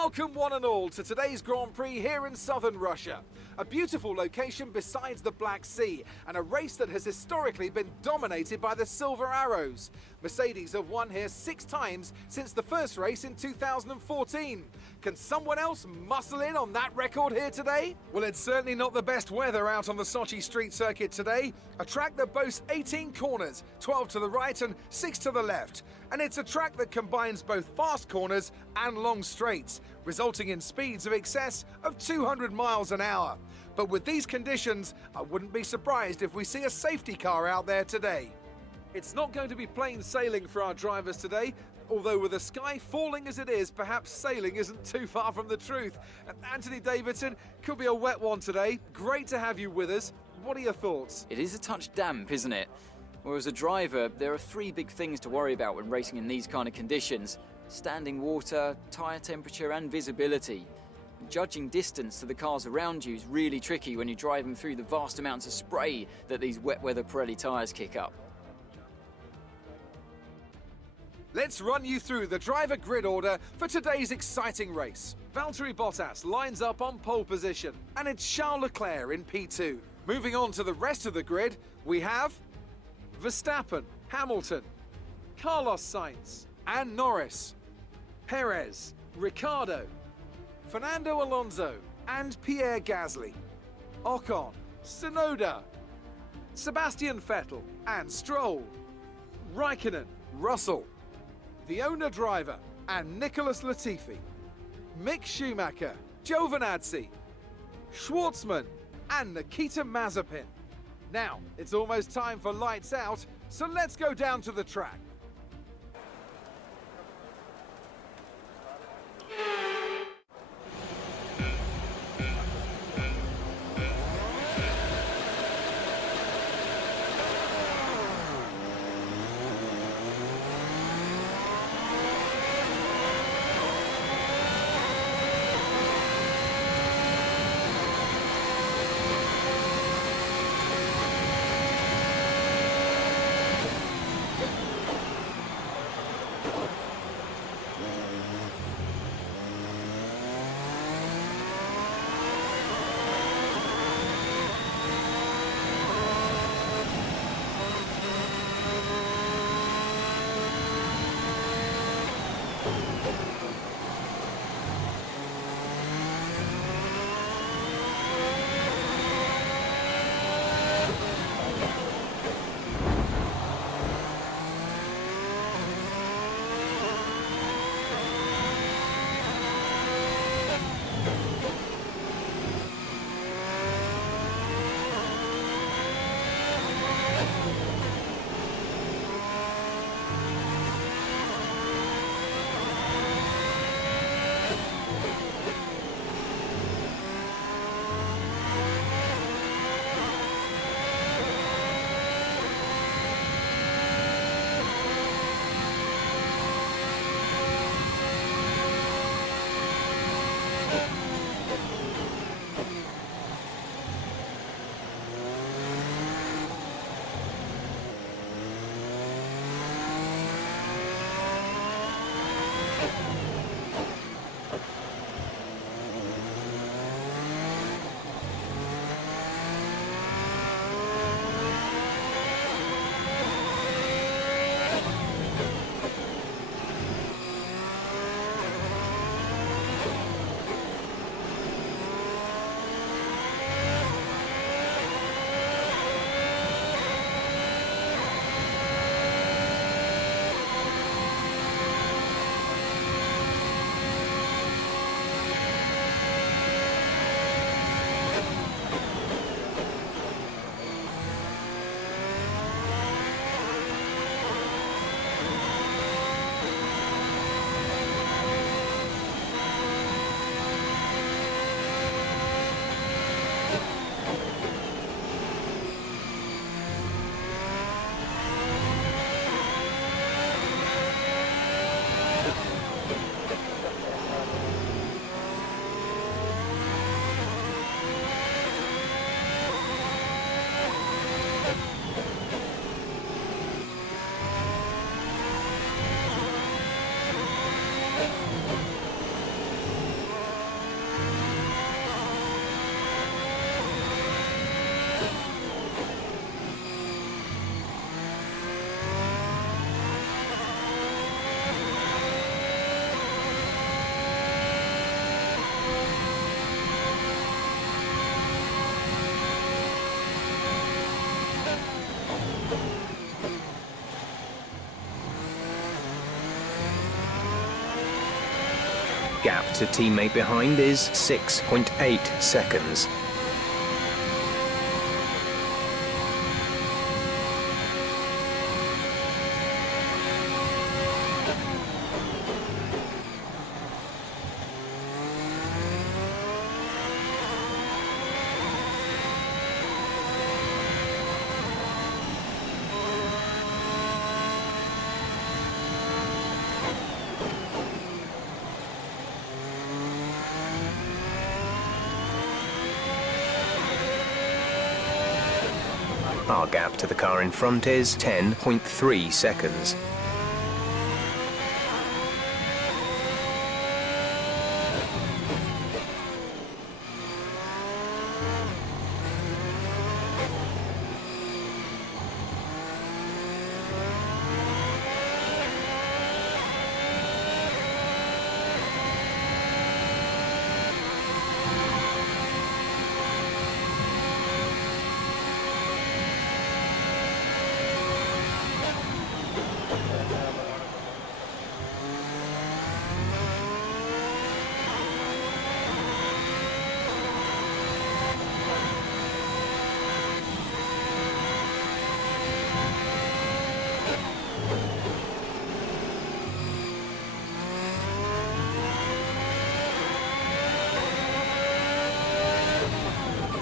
Welcome one and all to today's Grand Prix here in southern Russia. A beautiful location besides the Black Sea and a race that has historically been dominated by the Silver Arrows. Mercedes have won here 6 times since the first race in 2014. Can someone else muscle in on that record here today? Well, it's certainly not the best weather out on the Sochi street circuit today. A track that boasts 18 corners, 12 to the right and 6 to the left. And it's a track that combines both fast corners and long straights, resulting in speeds of excess of 200 miles an hour. But with these conditions, I wouldn't be surprised if we see a safety car out there today. It's not going to be plain sailing for our drivers today, although with the sky falling as it is, perhaps sailing isn't too far from the truth. Anthony Davidson, could be a wet one today. Great to have you with us. What are your thoughts? It is a touch damp, isn't it? Well, as a driver, there are 3 big things to worry about when racing in these kind of conditions: standing water, tyre temperature and visibility. Judging distance to the cars around you is really tricky when you're driving through the vast amounts of spray that these wet weather Pirelli tyres kick up. Let's run you through the driver grid order for today's exciting race. Valtteri Bottas lines up on pole position, and it's Charles Leclerc in P2. Moving on to the rest of the grid, we have Verstappen, Hamilton, Carlos Sainz and Norris, Perez, Ricciardo, Fernando Alonso and Pierre Gasly, Ocon, Tsunoda, Sebastian Vettel and Stroll, Raikkonen, Russell, the owner driver and Nicholas Latifi, Mick Schumacher, Giovinazzi, Schwartzman and Nikita Mazepin. Now, it's almost time for lights out, so let's go down to the track. Gap to teammate behind is 6.8 seconds. Our gap to the car in front is 10.3 seconds.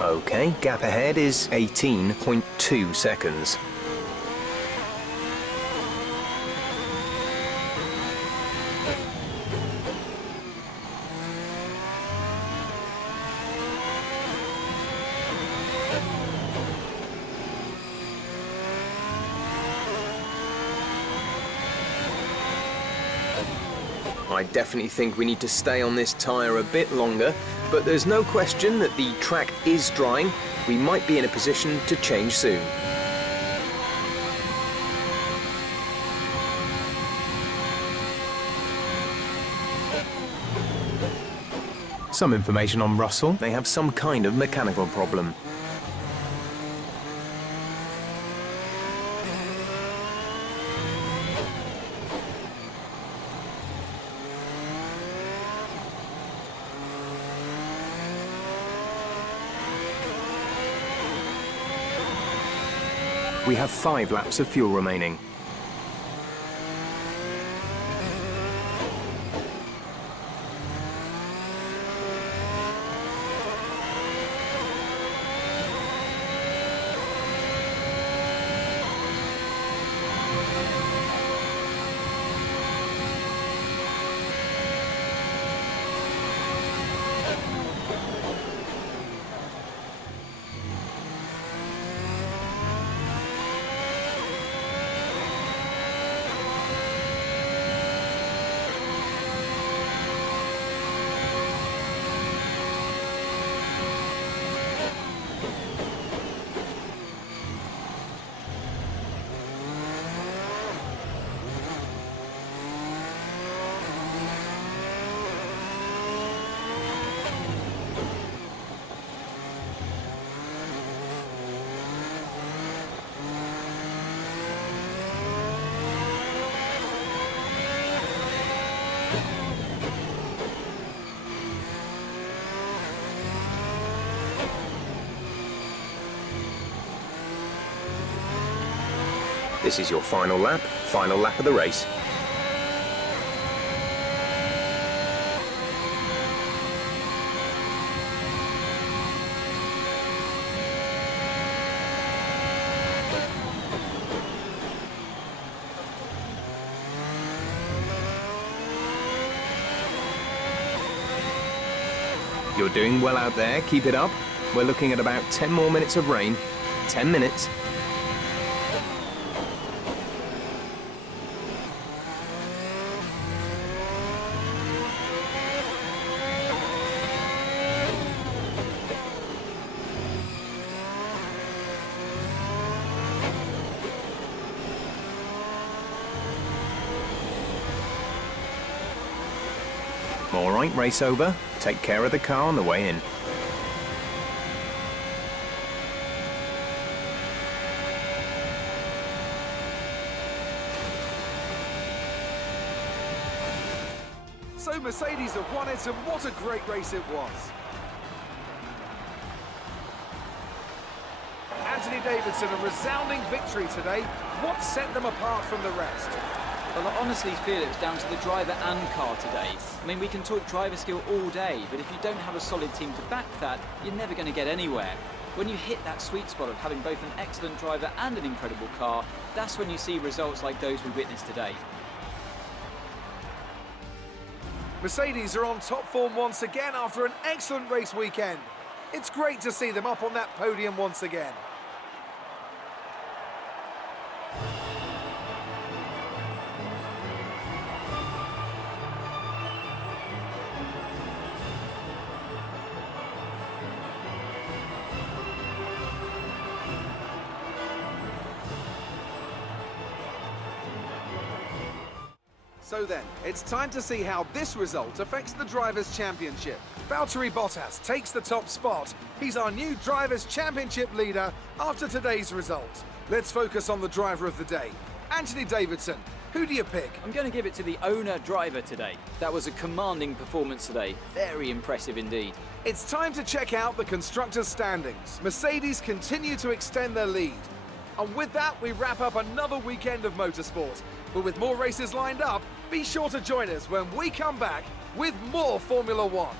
Okay, gap ahead is 18.2 seconds. I definitely think we need to stay on this tyre a bit longer, but there's no question that the track is drying. We might be in a position to change soon. Some information on Russell. They have some kind of mechanical problem. We have 5 laps of fuel remaining. This is your final lap of the race. You're doing well out there, keep it up. We're looking at about 10 more minutes of rain. 10 minutes. All right, race over. Take care of the car on the way in. So Mercedes have won it, and what a great race it was. Anthony Davidson, a resounding victory today. What set them apart from the rest? Well, I honestly feel it was down to the driver and car today. I mean, we can talk driver skill all day, but if you don't have a solid team to back that, you're never going to get anywhere. When you hit that sweet spot of having both an excellent driver and an incredible car, that's when you see results like those we witnessed today. Mercedes are on top form once again after an excellent race weekend. It's great to see them up on that podium once again. So then, it's time to see how this result affects the Drivers' Championship. Valtteri Bottas takes the top spot. He's our new Drivers' Championship leader after today's result. Let's focus on the driver of the day, Anthony Davidson. Who do you pick? I'm going to give it to the owner-driver today. That was a commanding performance today. Very impressive indeed. It's time to check out the Constructors' standings. Mercedes continue to extend their lead. And with that, we wrap up another weekend of motorsport. But with more races lined up, be sure to join us when we come back with more Formula One.